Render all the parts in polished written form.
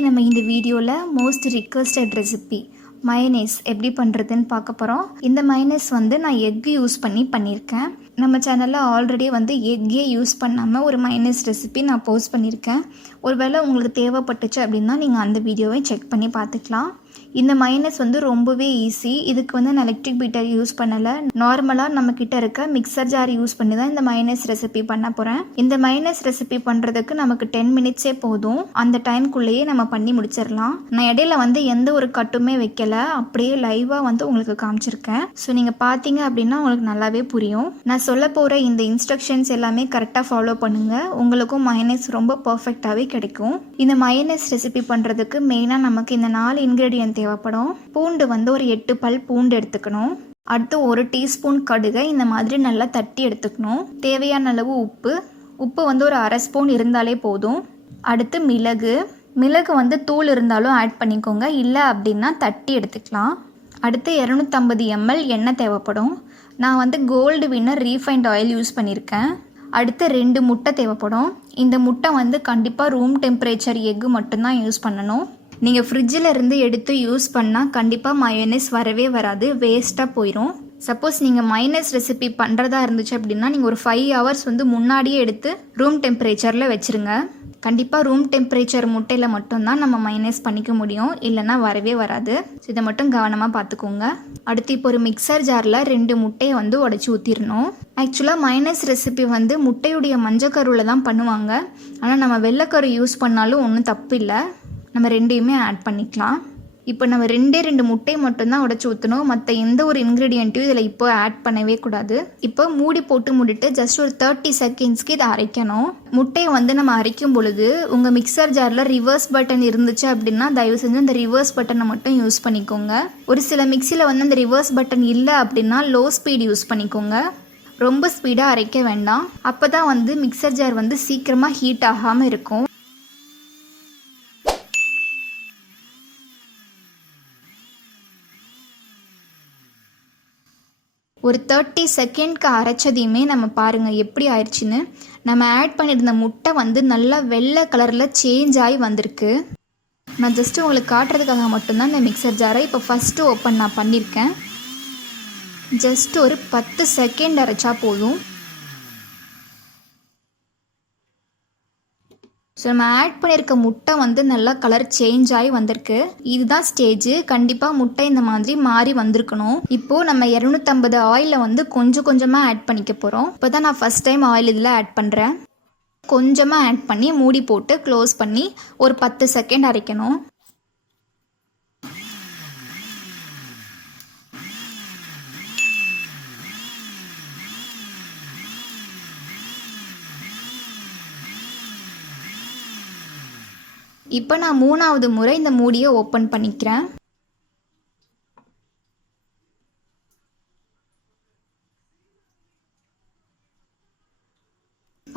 இன்றைக்கி நம்ம இந்த வீடியோவில் மோஸ்ட் ரிக்வெஸ்டட் ரெசிபி மயனேஸ் எப்படி பண்ணுறதுன்னு பார்க்க போகிறோம். இந்த மயனேஸ் நான் எக் யூஸ் பண்ணி பண்ணியிருக்கேன். நம்ம சேனலில் ஆல்ரெடி எக்கே யூஸ் பண்ணாமல் ஒரு மயனேஸ் ரெசிபி நான் போஸ்ட் பண்ணியிருக்கேன். ஒருவேளை உங்களுக்கு தேவைப்பட்டுச்சு அப்படின்னா நீங்கள் அந்த வீடியோவை செக் பண்ணி பார்த்துக்கலாம். இந்த மயனேஸ் ரொம்பவே ஈஸி. இதுக்கு நான் எலக்ட்ரிக் பீட்டர் யூஸ் பண்ணலை. நார்மலாக நம்மக்கிட்ட இருக்க மிக்சர் ஜார் யூஸ் பண்ணி தான் இந்த மயனேஸ் ரெசிபி பண்ண போகிறேன். இந்த மயனேஸ் ரெசிபி பண்ணுறதுக்கு நமக்கு 10 மினிட்ஸே போதும். அந்த டைம்குள்ளேயே நம்ம பண்ணி முடிச்சிடலாம். நான் இடையில எந்த ஒரு கட்டுமே வைக்கல, அப்படியே லைவாக உங்களுக்கு காமிச்சிருக்கேன். ஸோ நீங்கள் பார்த்தீங்க அப்படின்னா உங்களுக்கு நல்லாவே புரியும். நான் சொல்ல போகிற இந்த இன்ஸ்ட்ரக்ஷன்ஸ் எல்லாமே கரெக்டாக ஃபாலோ பண்ணுங்கள். உங்களுக்கும் மயனேஸ் ரொம்ப பர்ஃபெக்டாகவே கிடைக்கும். இந்த மயனேஸ் ரெசிபி பண்ணுறதுக்கு மெயினாக நமக்கு இந்த 4 இன்க்ரீடியன்ட் தேவைப்படும். பூண்டு ஒரு 8 பல் பூண்டு எடுத்துக்கணும். அடுத்து 1 டீஸ்பூன் கடுகை இந்த மாதிரி நல்லா தட்டி எடுத்துக்கணும். தேவையான அளவு உப்பு ஒரு அரை ஸ்பூன் இருந்தாலே போதும். அடுத்து மிளகு தூள் இருந்தாலும் ஆட் பண்ணிக்கோங்க, இல்லை அப்படின்னா தட்டி எடுத்துக்கலாம். அடுத்து 250 ml எண்ணெய் தேவைப்படும். நான் Gold Winner refined oil use பண்ணியிருக்கேன். அடுத்து 2 முட்டை தேவைப்படும். இந்த முட்டை கண்டிப்பாக ரூம் டெம்பரேச்சர் எக்கு மட்டும்தான் யூஸ் பண்ணணும். நீங்கள் ஃப்ரிட்ஜில் இருந்து எடுத்து யூஸ் பண்ணால் கண்டிப்பாக மயோனேஸ் வரவே வராது, வேஸ்ட்டாக போயிடும். சப்போஸ் நீங்கள் மயோனேஸ் ரெசிபி பண்ணுறதா இருந்துச்சு அப்படின்னா நீங்கள் ஒரு 5 hours முன்னாடியே எடுத்து ரூம் டெம்பரேச்சரில் வச்சுருங்க. கண்டிப்பாக ரூம் டெம்பரேச்சர் முட்டையில் மட்டும்தான் நம்ம மயோனேஸ் பண்ணிக்க முடியும், இல்லைன்னா வரவே வராது. ஸோ இதை மட்டும் கவனமாக பார்த்துக்கோங்க. அடுத்து இப்போ ஒரு மிக்சர் ஜாரில் 2 முட்டையை உடச்சி ஊற்றிடணும். ஆக்சுவலாக மயோனேஸ் ரெசிபி முட்டையுடைய மஞ்சக்கருவில் தான் பண்ணுவாங்க. ஆனால் நம்ம வெள்ளைக்கரு யூஸ் பண்ணாலும் ஒன்றும் தப்பு இல்லை, நம்ம ரெண்டையுமே ஆட் பண்ணிக்கலாம். இப்போ நம்ம 2 முட்டையை மட்டும்தான் உடச்சி ஊற்றணும். மற்ற எந்த ஒரு இன்க்ரீடியண்ட்டையும் இதில் இப்போ ஆட் பண்ணவே கூடாது. இப்போ மூடி போட்டு மூடிட்டு ஜஸ்ட் ஒரு 30 செகண்ட்ஸ்க்கு இதை அரைக்கணும். முட்டையை நம்ம அரைக்கும் பொழுது உங்கள் மிக்சர் ஜாரில் ரிவர்ஸ் பட்டன் இருந்துச்சு அப்படின்னா தயவு செஞ்சு அந்த ரிவர்ஸ் பட்டனை மட்டும் யூஸ் பண்ணிக்கோங்க. ஒரு சில மிக்சியில் அந்த ரிவர்ஸ் பட்டன் இல்லை அப்படின்னா லோ ஸ்பீட் யூஸ் பண்ணிக்கோங்க. ரொம்ப ஸ்பீடாக அரைக்க வேண்டாம். அப்போ தான் மிக்சர் ஜார் சீக்கிரமாக ஹீட் ஆகாமல் இருக்கும். ஒரு 30 செகண்ட்க்கு அரைச்சதையுமே நம்ம பாருங்கள் எப்படி ஆயிடுச்சுன்னு. நம்ம ஆட் பண்ணியிருந்த முட்டை நல்லா வெள்ளை கலரில் சேஞ்ச் ஆகி வந்திருக்கு. நான் ஜஸ்ட்டு உங்களுக்கு காட்டுறதுக்காக மட்டும்தான் இந்த மிக்சர் ஜாரை இப்போ ஃபஸ்ட்டு ஓப்பன் நான் பண்ணியிருக்கேன். ஜஸ்ட் ஒரு 10 செகண்ட் அரைச்சா போதும். ஸோ நம்ம ஆட் பண்ணியிருக்க முட்டை நல்லா கலர் சேஞ்ச் ஆகி வந்திருக்கு. இதுதான் ஸ்டேஜ். கண்டிப்பாக முட்டை இந்த மாதிரி மாறி வந்திருக்கணும். இப்போது நம்ம 250 ஆயிலில் கொஞ்சம் கொஞ்சமாக ஆட் பண்ணிக்க போகிறோம். இப்போ தான் நான் ஃபஸ்ட் டைம் ஆயில் இதில் ஆட் பண்ணுறேன். கொஞ்சமாக ஆட் பண்ணி மூடி போட்டு க்ளோஸ் பண்ணி ஒரு 10 செகண்ட் அரைக்கணும். இப்போ நான் 3வது முறை இந்த மூடியை ஓப்பன் பண்ணிக்கிறேன்.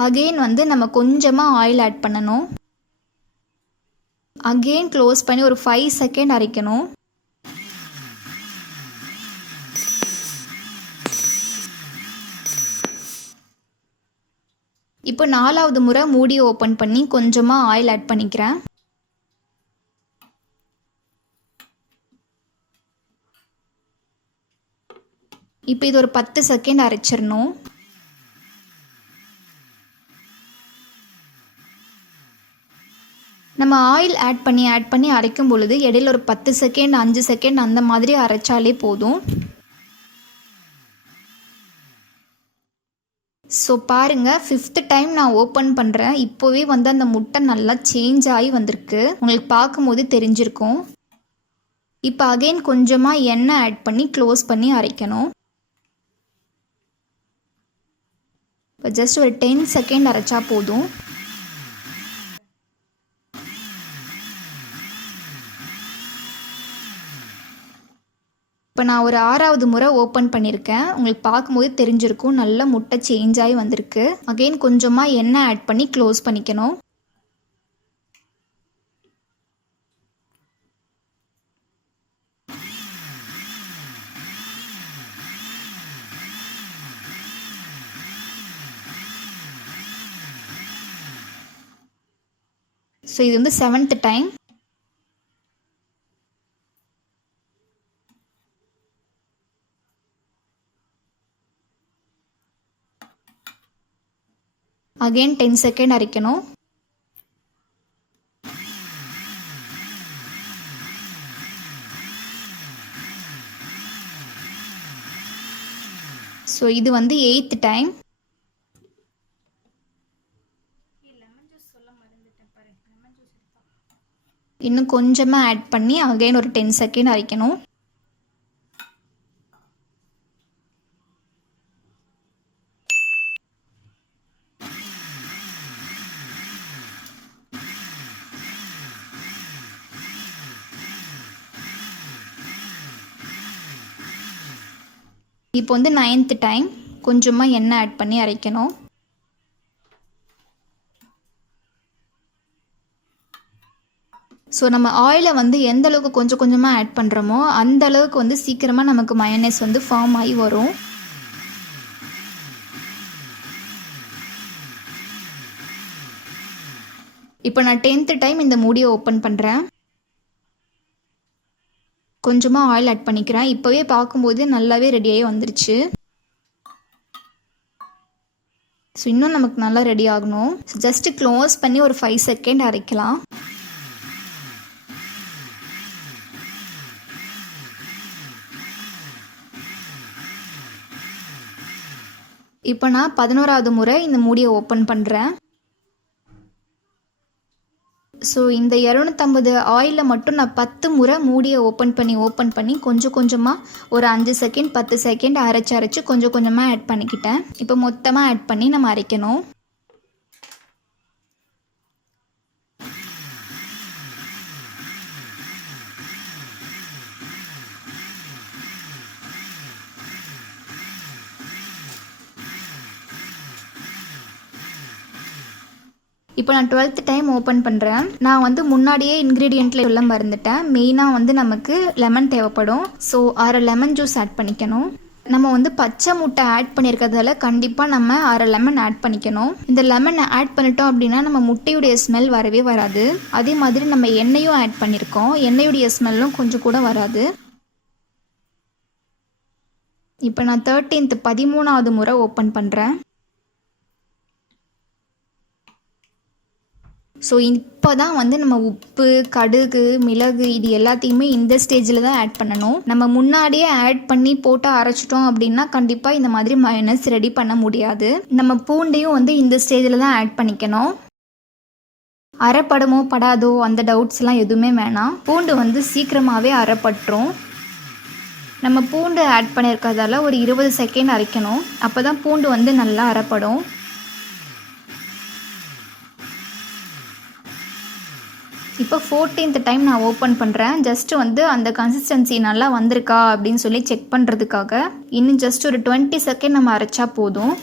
அகெயின் நம்ம கொஞ்சமாக ஆயில் ஆட் பண்ணணும். அகெயின் க்ளோஸ் பண்ணி ஒரு 5 செகண்ட் அரைக்கணும். இப்போ 4வது முறை மூடியை ஓப்பன் பண்ணி கொஞ்சமாக ஆயில் ஆட் பண்ணிக்கிறேன். இப்போ இது ஒரு 10 செகண்ட் அரைச்சிடணும். நம்ம ஆயில் ஆட் பண்ணி அரைக்கும் பொழுது இடையில ஒரு 10 செகண்ட் 5 செகண்ட் அந்த மாதிரி அரைச்சாலே போதும். ஸோ பாருங்கள், 5th டைம் நான் ஓப்பன் பண்ணுறேன். இப்போவே அந்த முட்டை நல்லா சேஞ்ச் ஆகி வந்திருக்கு. உங்களுக்கு பார்க்கும்போது தெரிஞ்சிருக்கும். இப்போ அகெயின் கொஞ்சமாக எண்ணெய் ஆட் பண்ணி க்ளோஸ் பண்ணி அரைக்கணும். இப்போ ஜஸ்ட் ஒரு 10 செகண்ட் அரைச்சா போதும். இப்போ நான் ஒரு 6வது முறை ஓப்பன் பண்ணியிருக்கேன். உங்களுக்கு பார்க்கும்போது தெரிஞ்சிருக்கும் நல்ல முட்டை சேஞ்ச் ஆகி வந்திருக்கு. அகெயின் கொஞ்சமாக எண்ணெய் ஆட் பண்ணி க்ளோஸ் பண்ணிக்கணும். ஸோ இது 7th டைம். அகெயின் 10 செகண்ட் அரைக்கணும். ஸோ இது வந்து 8th டைம். இன்னும் கொஞ்சமாக ஆட் பண்ணி அகைன் ஒரு 10 செகண்ட் அரைக்கணும். இப்போ வந்து 9th டைம் கொஞ்சமாக எண்ணெய் ஆட் பண்ணி அரைக்கணும். ஸோ நம்ம ஆயிலை வந்து எந்த அளவுக்கு கொஞ்சம் கொஞ்சமாக ஆட் பண்ணுறோமோ அந்த அளவுக்கு வந்து சீக்கிரமாக நமக்கு மயோனைஸ் வந்து ஃபார்ம் ஆகி வரும். இப்போ நான் 10th டைம் இந்த மூடியை ஓப்பன் பண்ணுறேன். கொஞ்சமாக ஆயில் ஆட் பண்ணிக்கிறேன். இப்போவே பார்க்கும்போது நல்லாவே ரெடியாகி வந்துருச்சு. ஸோ இன்னும் நமக்கு நல்லா ரெடி ஆகணும். ஜஸ்ட்டு க்ளோஸ் பண்ணி ஒரு 5 செகண்ட் அரைக்கலாம். இப்போ நான் 11வது முறை இந்த மூடியை ஓப்பன் பண்ணுறேன். ஸோ இந்த 250 ஆயிலில் மட்டும் நான் 10 முறை மூடியை ஓப்பன் பண்ணி கொஞ்சம் கொஞ்சமாக ஒரு 5 செகண்ட் 10 செகண்ட் அரைச்சி கொஞ்சம் கொஞ்சமாக ஆட் பண்ணிக்கிட்டேன். இப்போ மொத்தமாக ஆட் பண்ணி நம்ம அரைக்கணும். இப்போ நான் 12th டைம் ஓப்பன் பண்ணுறேன். நான் வந்து முன்னாடியே இன்க்ரீடியண்ட்டில் எல்லாம் மறந்துட்டேன். மெயினாக வந்து நமக்கு லெமன் தேவைப்படும். ஸோ 1/2 லெமன் ஜூஸ் ஆட் பண்ணிக்கணும். நம்ம வந்து பச்சை முட்டை ஆட் பண்ணியிருக்கிறதால கண்டிப்பாக நம்ம 1/2 லெமன் ஆட் பண்ணிக்கணும். இந்த லெமன் ஆட் பண்ணிட்டோம் அப்படின்னா நம்ம முட்டையுடைய ஸ்மெல் வரவே வராது. அதே மாதிரி நம்ம எண்ணெயும் ஆட் பண்ணியிருக்கோம். எண்ணெயுடைய ஸ்மெல்லும் கொஞ்சம் கூட வராது. இப்போ நான் 13வது முறை ஓப்பன் பண்ணுறேன். ஸோ இப்போ தான் வந்து நம்ம உப்பு, கடுகு, மிளகு இது எல்லாத்தையுமே இந்த ஸ்டேஜில் தான் ஆட் பண்ணணும். நம்ம முன்னாடியே ஆட் பண்ணி போட்டு அரைச்சிட்டோம் அப்படின்னா கண்டிப்பாக இந்த மாதிரி மயோனைஸ் ரெடி பண்ண முடியாது. நம்ம பூண்டையும் வந்து இந்த ஸ்டேஜில் தான் ஆட் பண்ணிக்கணும். அரைப்படுமோ படாதோ அந்த டவுட்ஸ்லாம் எதுவுமே வேணாம். பூண்டு வந்து சீக்கிரமாகவே அரைப்பட்டுரும். நம்ம பூண்டு ஆட் பண்ணியிருக்கிறதால ஒரு 20 செகண்ட் அரைக்கணும். அப்போ தான் பூண்டு வந்து நல்லா அரைப்படும். இப்போ 14th டைம் நான் ஓப்பன் பண்ணுறேன். ஜஸ்ட்டு வந்து அந்த கன்சிஸ்டன்சி நல்லா வந்திருக்கா அப்படின்னு சொல்லி செக் பண்ணுறதுக்காக. இன்னும் ஜஸ்ட் ஒரு 20 செகண்ட் நம்ம அரைச்சா போதும்.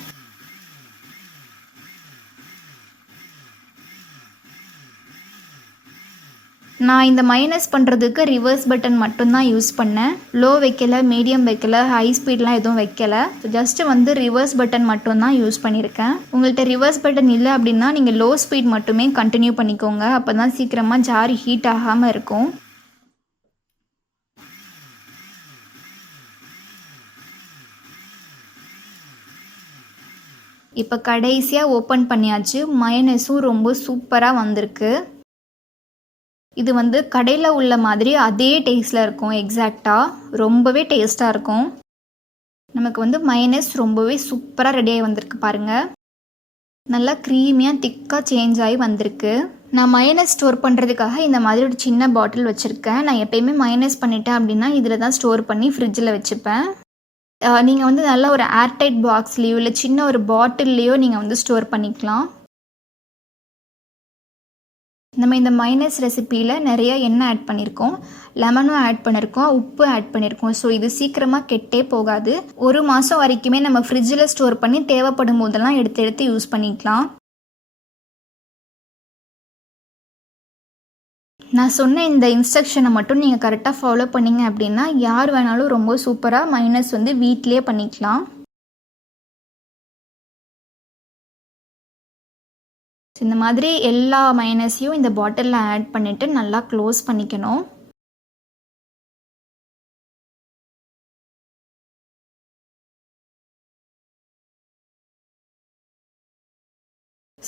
நான் இந்த மைனஸ் பண்ணுறதுக்கு ரிவர்ஸ் பட்டன் மட்டும்தான் யூஸ் பண்ணேன். லோ வைக்கல, மீடியம் வைக்கல, ஹை ஸ்பீட்லாம் எதுவும் வைக்கல. ஜஸ்ட்டு வந்து ரிவர்ஸ் பட்டன் மட்டும்தான் யூஸ் பண்ணியிருக்கேன். உங்கள்கிட்ட ரிவர்ஸ் பட்டன் இல்லை அப்படின்னா நீங்கள் லோ ஸ்பீட் மட்டுமே கண்டினியூ பண்ணிக்கோங்க. அப்போ தான் சீக்கிரமாக ஜார் ஹீட் ஆகாமல் இருக்கும். இப்போ கடைசியாக ஓப்பன் பண்ணியாச்சு. மயோனைஸும் ரொம்ப சூப்பராக வந்திருக்கு. இது வந்து கடையில் உள்ள மாதிரி அதே டேஸ்ட்டில் இருக்கும். எக்ஸாக்டாக ரொம்பவே டேஸ்ட்டாக இருக்கும். நமக்கு வந்து மயோனைஸ் ரொம்பவே சூப்பராக ரெடியாகி வந்திருக்கு பாருங்கள். நல்லா க்ரீமியாக திக்காக சேஞ்ச் ஆகி வந்திருக்கு. நான் மயோனைஸ் ஸ்டோர் பண்ணுறதுக்காக இந்த மாதிரி ஒரு சின்ன பாட்டில் வச்சுருக்கேன். நான் எப்பயுமே மயோனைஸ் பண்ணிட்டேன் அப்படின்னா இதில் தான் ஸ்டோர் பண்ணி ஃப்ரிட்ஜில் வச்சுப்பேன். நீங்கள் வந்து நல்லா ஒரு ஏர்டைட் பாக்ஸ்லேயோ இல்லை சின்ன ஒரு பாட்டில்லையோ நீங்கள் வந்து ஸ்டோர் பண்ணிக்கலாம். நம்ம இந்த மைனஸ் ரெசிப்பியில் நிறைய எண்ணெய் ஆட் பண்ணியிருக்கோம், லெமனும் ஆட் பண்ணியிருக்கோம், உப்பு ஆட் பண்ணியிருக்கோம். ஸோ இது சீக்கிரமாக கெட்டே போகாது. 1 மாதம் வரைக்குமே நம்ம ஃப்ரிட்ஜில் ஸ்டோர் பண்ணி தேவைப்படும் போதெல்லாம் எடுத்து எடுத்து யூஸ் பண்ணிக்கலாம். நான் சொன்ன இந்த இன்ஸ்ட்ரக்ஷனை மட்டும் நீங்கள் கரெக்டாக ஃபாலோ பண்ணிங்க அப்படின்னா யார் வேணாலும் ரொம்ப சூப்பராக மைனஸ் வந்து வீட்டிலே பண்ணிக்கலாம். இந்த மாதிரி எல்லா மைனஸையும் இந்த பாட்டிலில் ஆட் பண்ணிவிட்டு நல்லா க்ளோஸ் பண்ணிக்கணும்.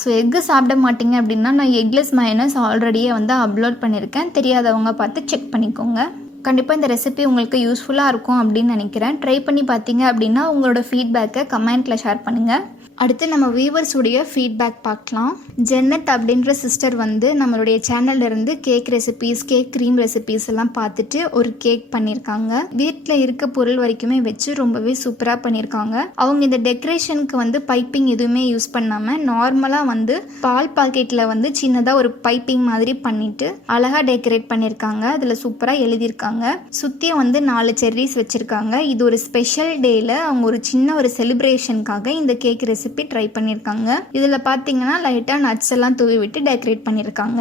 ஸோ எக்கு சாப்பிட மாட்டீங்க அப்படின்னா நான் எக்லெஸ் மயோனைஸ் ஆல்ரெடியே வந்து அப்லோட் பண்ணியிருக்கேன். தெரியாதவங்க பார்த்து செக் பண்ணிக்கோங்க. கண்டிப்பாக இந்த ரெசிபி உங்களுக்கு யூஸ்ஃபுல்லாக இருக்கும் அப்படின்னு நினைக்கிறேன். ட்ரை பண்ணி பார்த்தீங்க அப்படின்னா உங்களோட ஃபீட்பேக்கை கமெண்ட்டில் ஷேர் பண்ணுங்கள். அடுத்து நம்ம வியூவர்ஸுடைய ஃபீட்பேக் பார்க்கலாம். ஜென்னட் அப்படின்ற சிஸ்டர் வந்து நம்மளுடைய சேனல்லேருந்து cake recipes, cake cream recipes எல்லாம் பார்த்துட்டு ஒரு கேக் பண்ணியிருக்காங்க. வீட்டில் இருக்க பொருள் வரைக்குமே வச்சு ரொம்பவே சூப்பராக பண்ணியிருக்காங்க. அவங்க இந்த டெக்கரேஷனுக்கு வந்து பைப்பிங் எதுவுமே யூஸ் பண்ணாமல் நார்மலாக வந்து பால் பாக்கெட்டில் வந்து சின்னதாக ஒரு பைப்பிங் மாதிரி பண்ணிட்டு அழகாக டெக்கரேட் பண்ணியிருக்காங்க. அதில் சூப்பராக எழுதியிருக்காங்க. சுற்றியும் வந்து 4 செர்ரிஸ் வச்சுருக்காங்க. இது ஒரு ஸ்பெஷல் டேயில் அவங்க ஒரு சின்ன ஒரு செலிப்ரேஷனுக்காக இந்த கேக் ரெசிபி ட்ரை பண்ணியிருக்காங்க. இதில் பார்த்தீங்கன்னா லைட்டாக நட்ஸ் எல்லாம் தூவி விட்டு டெக்கரேட் பண்ணியிருக்காங்க.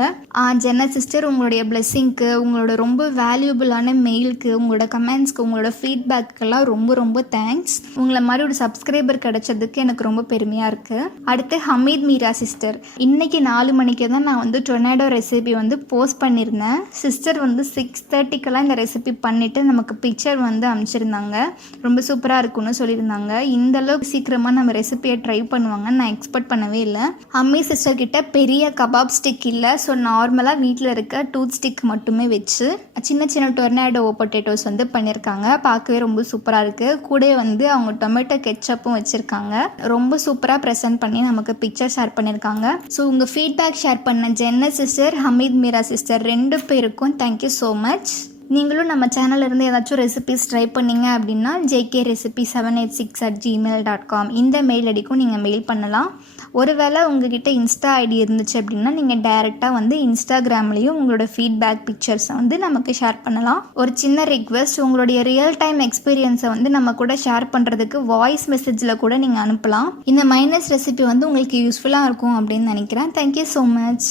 ஜென்னா சிஸ்டர், உங்களுடைய பிளெஸிங்க்கு, உங்களோட ரொம்ப வேல்யூபிளான மெயிலுக்கு, உங்களோட கமெண்ட்ஸ்க்கு, உங்களோட ஃபீட்பேக்கெல்லாம் ரொம்ப ரொம்ப தேங்க்ஸ். உங்களை மாதிரி ஒரு சப்ஸ்கிரைபர் கிடைச்சதுக்கு எனக்கு ரொம்ப பெருமையாக இருக்குது. அடுத்து ஹமீத் மீரா சிஸ்டர், இன்னைக்கு 4 மணிக்கு தான் நான் வந்து டொர்னாடோ ரெசிபி வந்து போஸ்ட் பண்ணியிருந்தேன். சிஸ்டர் வந்து 6:30க்கெல்லாம் இந்த ரெசிபி பண்ணிவிட்டு நமக்கு பிக்சர் வந்து அனுப்பிச்சிருந்தாங்க. ரொம்ப சூப்பராக இருக்குன்னு சொல்லியிருந்தாங்க. இந்த அளவுக்கு சீக்கிரமாக நம்ம ரெசிபியை ட்ரை பண்ணுவாங்கன்னு நான் எக்ஸ்பெக்ட் பண்ணவே இல்லை. அம்மி சிஸ்டர் கிட்ட பெரிய கபாப் ஸ்டிக் இல்லை. ஸோ நார்மலாக வீட்டில் இருக்க டூத் ஸ்டிக் மட்டுமே வச்சு சின்ன சின்ன டொர்னாடோ பொட்டேட்டோஸ் வந்து பண்ணியிருக்காங்க. பார்க்கவே ரொம்ப சூப்பராக இருக்குது. கூட வந்து அவங்க டொமேட்டோ கெச்சப்பும் வச்சுருக்காங்க. ரொம்ப சூப்பராக ப்ரெசென்ட் பண்ணி நமக்கு பிக்சர் ஷேர் பண்ணியிருக்காங்க. ஸோ உங்கள் ஃபீட்பேக் ஷேர் பண்ண ஜென்னா சிஸ்டர், ஹமீத் மீரா சிஸ்டர் 2 பேருக்கும் தேங்க்யூ ஸோ மச். நீங்களும் நம்ம சேனல்ல இருந்து ஏதாச்சும் ரெசிபிஸ் ட்ரை பண்ணீங்க அப்படின்னா jkrecipe786@gmail.com இந்த மெயில் ஐடிக்கும் நீங்கள் மெயில் பண்ணலாம். ஒருவேளை உங்ககிட்ட இன்ஸ்டா ஐடி இருந்துச்சு அப்படின்னா நீங்கள் டைரெக்டாக வந்து இன்ஸ்டாகிராம்லேயும் உங்களோட ஃபீட்பேக் பிக்சர்ஸை வந்து நமக்கு ஷேர் பண்ணலாம். ஒரு சின்ன ரிக்வெஸ்ட், உங்களுடைய ரியல் டைம் எக்ஸ்பீரியன்ஸை வந்து நம்ம கூட ஷேர் பண்ணுறதுக்கு வாய்ஸ் மெசேஜில் கூட நீங்கள் அனுப்பலாம். இந்த மைனஸ் ரெசிபி வந்து உங்களுக்கு யூஸ்ஃபுல்லாக இருக்கும் அப்படின்னு நினைக்கிறேன். Thank you so much.